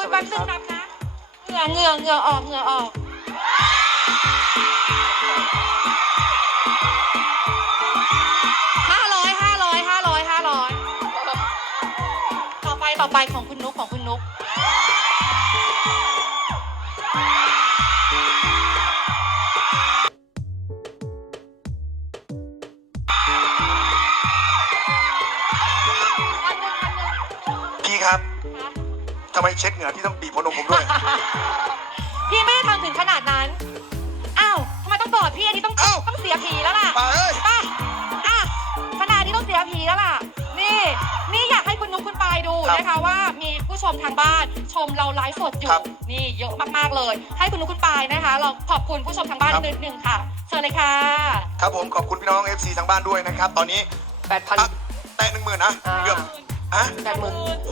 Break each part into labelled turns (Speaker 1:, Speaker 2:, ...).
Speaker 1: แป๊บนึงนับนะเหงื่อออก500ต่อไปของคุณนุ๊ก
Speaker 2: พี่ครับทำไมเช็ดเหงื่อพี่ต้องบีบหัวนมผมด้วย
Speaker 1: พี่ไม่ได้ทำถึงขนาดนั้นอ้าวทำไมต้องกอดพี่อันนี้ต้องเสียผีแล้วล่ะ
Speaker 2: ไปเอ้ย
Speaker 1: ป่ะขนาดนี้ต้องเสียผีแล้วล่ะนี่อยากให้คุณนุ๊กคุณปายดูนะคะว่ามีผู้ชมทางบ้านชมเราไลฟ์สดอยู่นี่เยอะมากๆเลยให้คุณนุ๊กคุณปายนะคะเราขอบคุณผู้ชมทางบ้านนิดนึงค่ะเชิญเลยค่ะ
Speaker 2: ครับผมขอบคุณพี่น้อง FC ทางบ้านด้วยนะครับตอนนี้
Speaker 3: 8,000
Speaker 2: แตะ10,000นะเกือบฮะ
Speaker 3: 80,000
Speaker 2: โอ้โห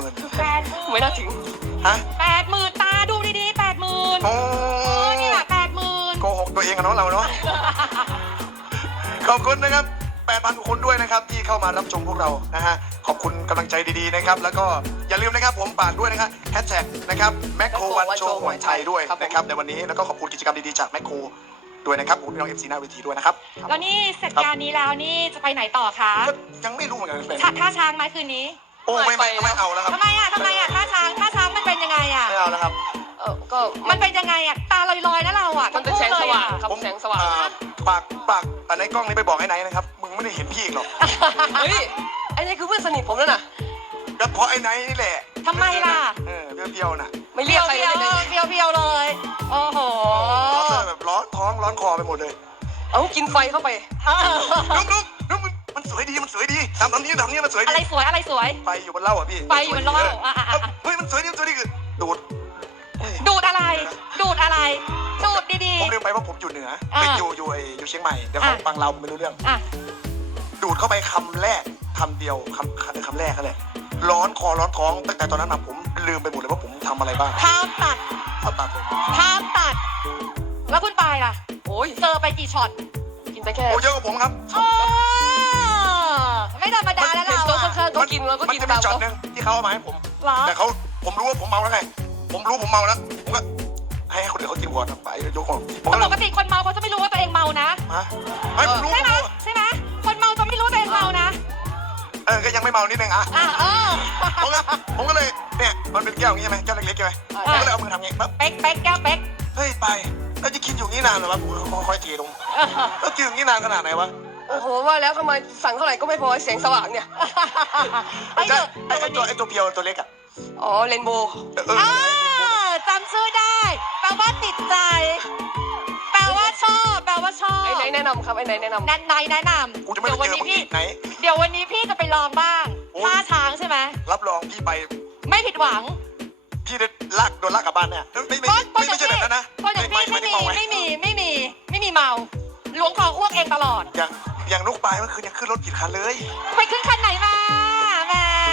Speaker 2: 80,000
Speaker 3: ไม่น่าถึง
Speaker 2: ฮะ
Speaker 1: 80,000ตาดูดีๆ80,000
Speaker 2: โอ้
Speaker 1: นี่แหละ80,000
Speaker 2: โกหกตัวเองอะเนาะเราเนาะ ขอบคุณนะครับ 8,000 คนด้วยนะครับที่เข้ามารับชมพวกเรานะฮะขอบคุณกำลังใจดีๆนะครับแล้วก็อย่าลืมนะครับผมฝากด้วยนะครับแฮชแท็กนะครับแมคโครวันโชว์หวยไทยด้วยนะครับในวันนี้แล้วก็ขอบคุณกิจกรรมดีๆจากแมคโครด้วยนะครับผมพี่น้อง FC หน้าเวทีด้วยนะครับ
Speaker 1: แล้วนี่เสร็จงานนี้แล้วนี่จะไปไหนต่อคะ
Speaker 2: ยังไม่รู้เหมือนกัน
Speaker 1: ท่าช้างไหมคืนนี้
Speaker 2: โอ้ไม่เอาแล้วครับ
Speaker 1: ทำไมอ่ะท่าช้างมันเป็นยังไงอ่ะ
Speaker 2: ไม่เอาแล้วครับ
Speaker 3: ก็
Speaker 1: มันเป็นยังไงอ่ะตาลอยๆนะเราอ่ะ
Speaker 3: มันเป็นแสงสว่างครับแสงสว่าง
Speaker 2: ปากในกล้องนี้ไปบอกให้ไหนนะครับมึงไม่ได้เห็นพี่อีกหรอก
Speaker 3: เฮ้ยไอ้นี่คือเพื่อนสนิทผมแล้วนะ
Speaker 2: ก็เพราะไอ้ไหนนี่แหละ
Speaker 1: ทำไมล่ะ
Speaker 2: เพียวๆน่ะ
Speaker 1: ไม่เรียกใครเลยเพียวเลยโอ้โห
Speaker 2: แบบร้อนท้องร้อนคอไปหมดเลย
Speaker 3: เอากินไฟเข้าไป
Speaker 2: นุ๊กมันสวยดีทำนี้มันสวยดี
Speaker 1: อะไรสวย
Speaker 2: ไฟอยู่บนเหล้าอ่ะพี่
Speaker 1: ไฟอยู่บนเหล้า
Speaker 2: เฮ้ยมันสวยดีคือ
Speaker 1: ดูดอะไรดูดดี
Speaker 2: ๆผมลืมไปว่าผมอยู่เหนืออยู่เชียงใหม่เดี๋ยวเขาฟังเราไม่รู้เรื่องดูดเข้าไปคำแรกคำเดียวคำแรกนั่นแหละร้อนคอร้อนท้องตั้งแต่ตอนนั้นผมลืมไปหมดเลยว่าผมทำอะไรบ้าง
Speaker 1: ภาพตัดแล้วคุณปายล่ะ
Speaker 3: โอ้ย
Speaker 1: เจอไปกี่ช็อต
Speaker 3: กินไปแค่
Speaker 2: โอ้เยอะกว่าผมครับ
Speaker 1: ไม่ธรรมดาแล้วเรา
Speaker 3: ตัวข้างๆก็กินแล้วก็กิน
Speaker 2: ตามช็อตนึงที่เขาเอามาให้ผมแต่ผมรู้ว่าผมเมาแล้วไงผมเมาแล้วผมก็ให้คนอื่นเขากินก่อนไปยกของ
Speaker 1: ปกติคนเมาเขาจะไม่รู้ว่าตัวเองเมานะ
Speaker 2: ไม่ผมรู้
Speaker 1: ใช่ไหมคนเมาจะไม่รู้ตัวเองเมานะ
Speaker 2: ก็ยังไม่เมานิดนึงผมก็เลยเนี่ยมันเป็นแก้วอย่างนี้ใช่ไหมแก้วเล็กๆใช่ไหมผมก็เลยเอามือทำอย่างนี้ปั๊บ
Speaker 1: เป๊กแก้วเป๊ก
Speaker 2: เฮ้ยไปแล้วจะกินอยู่นี่นานเหรอวะผมค่อยๆเทลงแล้วกินอย่างนี้นานขนาดไหนวะ
Speaker 3: โอ้โหว่าแล้วทำไมสั่งเท่าไหร่ก็ไม่พอแสงสว่างเนี่ย
Speaker 2: ไอ้ตัวเพียวตัวเล็กอ่ะ
Speaker 3: อ๋อเรนโบว์
Speaker 1: จำชื่อได้แปลว่าติดใจแปลว่าชอบ
Speaker 3: ไอ้ไหนแนะนำครับไอ้ไหนแนะนำ
Speaker 1: เดี๋ยววันนี้พี่จะไปลองบ้างท่าช้างใช่ไหม
Speaker 2: รับรองพี่ไป
Speaker 1: ไม่ผิดหวัง
Speaker 2: พี่โดนลากกลับบ้านเนี่ยไม่ใช่แบบนั้นนะ
Speaker 1: คนอย่างพี่ไม่มีเมาล้วงคออ้วกเองตลอด
Speaker 2: อย่างนุ๊กปายเมื่อคืนยังขึ้นรถผิดคันเลย
Speaker 1: ไปขึ้นคันไหนมาแหม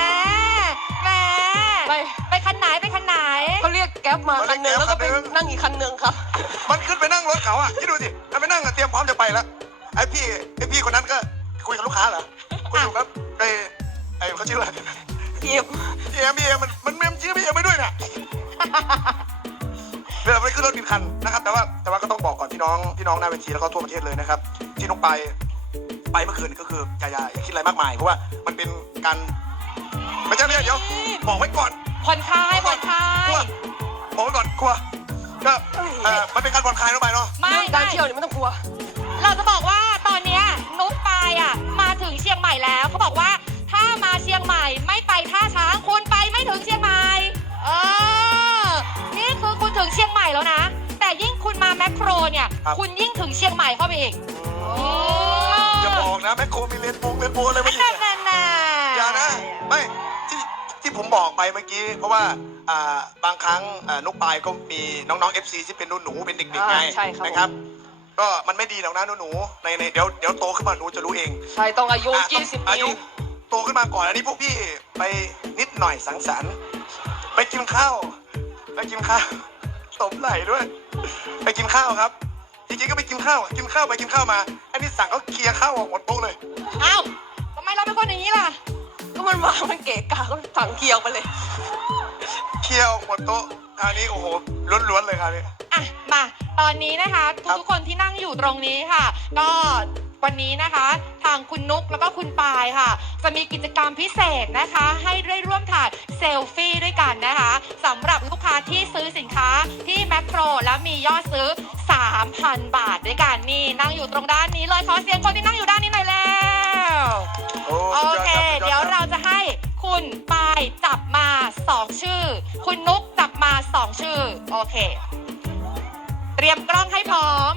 Speaker 1: ไปคันไหน
Speaker 3: เขาเรียกแก๊ปมาคันนึงแล้วก็ไปนั่งอีกคันนึงครับ
Speaker 2: มันขึ้นไปนั่งรถเขาอ่ะคิดดูสิถ้าไปนั่งเตรียมพร้อมจะไปแล้วไอ้พี่คนนั้นก็คุยกับลูกค้าเหรอคุยอยู่ครับไอ้เขาชื่ออะไร
Speaker 3: พี่เอ็ม
Speaker 2: มันเมมชื่อพี่เอ็มไม่ด้วยเนี่ยเดี๋ยวไปขึ้นรถผิดคันนะครับแต่ว่าก็ต้องบอกก่อนพี่น้องหน้าเวทีแล้วก็ทั่วประเทศเลยนะครับที่น้องไปเมื่อคืนก็คืออย่าคิดอะไรมากมายเพราะว่ามันเป็นการไม่ใช่เดี๋ยวบอกไว้ก่อน
Speaker 1: ผ่อนคลายบอก
Speaker 2: ไว้ก่อนกลัวก็มันเป็นการผ่อนคลายลงไปเนาะ
Speaker 3: ไม่การเที่ยวนี่ไม่ต้องกลัว
Speaker 1: เราจะบอกว่าตอนนี้นุ๊กปายมาถึงเชียงใหม่แล้วเขาบอกว่าถ้ามาเชียงใหม่ไม่ไปท่าช้างคุณไปไม่ถึงเชียงใหม่นี่คือคุณถึงเชียงใหม่แล้วนะแต่ยิ่งคุณมาแมคโครเนี่ยคุณยิ่งถึงเชียงใหม่เข้าไปอีก
Speaker 2: อย่าบอกนะแมคโครมีเลนโบอะไรไม่
Speaker 1: ใช่
Speaker 2: อย่านะไม่ที่ผมบอกไปเมื่อกี้เพราะว่าบางครั้งนุ๊กปายก็มีน้องๆ FC ที่เป็นหนูเป็นเด็กๆไงนะครับก็มันไม่ดีหรอกนะหนูในเดี๋ยวโตขึ้นมาหนูจะรู้เอง
Speaker 3: ใช่ต้องอายุ20 ปี
Speaker 2: อายุโตขึ้นมาก่อนอันนี้พวกพี่ไปนิดหน่อยสังสรรค์ไปกินข้าวตบไหล่ด้วยไปกินข้าวครับจริงๆก็ไปกินข้าวมาอันนี้สั่งเขาเคลียร์ข้าวออกหมดโต๊ะเลย
Speaker 1: อ้าวทำไมเราเป็นคนอย่างนี้ล่ะ
Speaker 3: ก็มันเกะกะก็สั่งเคลียร์ไปเลย
Speaker 2: เคลีลียร์ออกหมดโต๊ะอันนี้โอ้โหล้วนๆเลยครับนี่
Speaker 1: อ่ะมาตอนนี้นะคะ
Speaker 2: ครับ
Speaker 1: ทุกๆคนที่นั่งอยู่ตรงนี้ค่ะ ก็วันนี้นะคะทางคุณนุกแล้วก็คุณปายค่ะ จะมีกิจกรรมพิเศษนะคะ ให้ได้ร่วมถ่ายเซลฟี่ด้วยกันนะคะสำหรับลูกค้าที่ซื้อสินค้าที่แมคโครแล้วมียอดซื้อ 3,000 บาทด้วยกันนี่นั่งอยู่ตรงด้านนี้เลยขอเสียงคนที่นั่งอยู่ด้านนี้หน่อยแล้ว
Speaker 2: โอ้
Speaker 1: โอ
Speaker 2: สุดย
Speaker 1: เค
Speaker 2: ดครับสุ
Speaker 1: เดี๋ยว
Speaker 2: คบ
Speaker 1: เราจะให้คุณปายจับมา2ชื่อ คุณนุกจับมา2ชื่อโอเค เตรียมกล้องให้พร้อม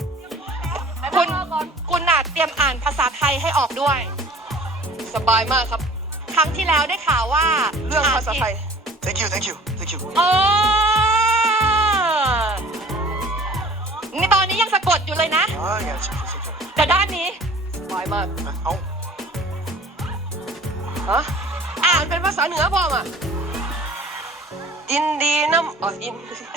Speaker 1: คุณน่ะเตรียมอ่านภาษาไทยให้ออกด้วย
Speaker 3: สบายมากครับ
Speaker 1: ครั้งที่แล้วได้ข่าวว่า
Speaker 3: เรื่องภาษาไทย
Speaker 2: thank you thank you thank you
Speaker 1: เออนี่ตอนนี้ยังสะกดอยู่เลยนะ
Speaker 2: อ๋ออย่าชิชิชิ
Speaker 1: แต่ด้านนี้
Speaker 3: สบายมาก
Speaker 2: เอา
Speaker 3: ฮะมันเป็นภาษาเหนือพ่อมายินดีน้ำยิน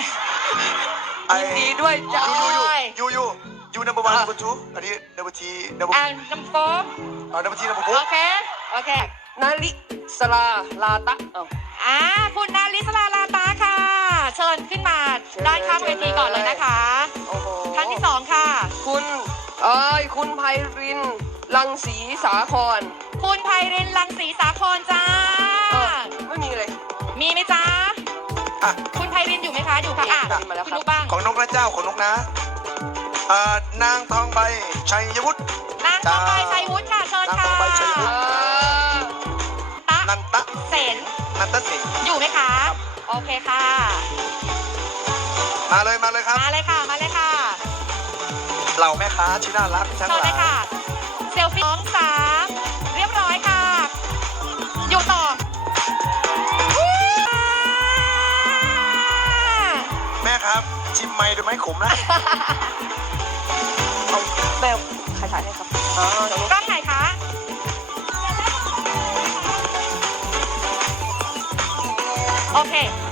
Speaker 3: ดีด้วยจ้า
Speaker 2: ยู number one number two อันนี้ number three number
Speaker 1: แอนน้ำโฟม
Speaker 2: number three number
Speaker 1: โอ
Speaker 2: four
Speaker 1: เคโอเค
Speaker 3: นาริสลาลาตะ
Speaker 1: คุณนาริสลาลาตาค่ะ เชิญขึ้นมาด้านข้างเวทีก่อนเลยนะคะ
Speaker 3: โอ้โห
Speaker 1: ท่านที่2ค่ะ
Speaker 3: คุณไพรินลังสีสาคร
Speaker 1: คุณไพรินลังสีสาครจ้า
Speaker 3: ไม่มีเลย
Speaker 1: มีไหมจ้า
Speaker 2: อ่ะ
Speaker 1: คุณไพรินอยู่ไหมคะอยู่ค่ะคุณนุกบ้าง
Speaker 2: ของนกนะเจ้าของนกนะนางทองใบชัยวุฒิ
Speaker 1: นางทองใบชัยวุฒิค่ะเชิญค่ะ
Speaker 2: นางทองใบชัยวุฒิ
Speaker 1: ตะ
Speaker 2: นันตะ
Speaker 1: เสน
Speaker 2: นันตะสิงห์
Speaker 1: อยู่ไหมคะโอเคค่ะ
Speaker 2: มาเลยครับ
Speaker 1: มาเลยค่ะมาเลยค่ะ
Speaker 2: เหล่าแม่ค้าที่น่ารักทั้ง
Speaker 1: เชิญ
Speaker 2: ห
Speaker 1: เล
Speaker 2: ลาย ย
Speaker 1: ค่ะเซลฟี่2 3เรียบร้อยค่ะ อยู่ต่อ
Speaker 2: แม่ครับ ชิมไม้ดูไหมขมนะ
Speaker 3: เอาแมวใครถ่ายให้ครับตรงนู้น
Speaker 1: กล้องไหนคะโอเค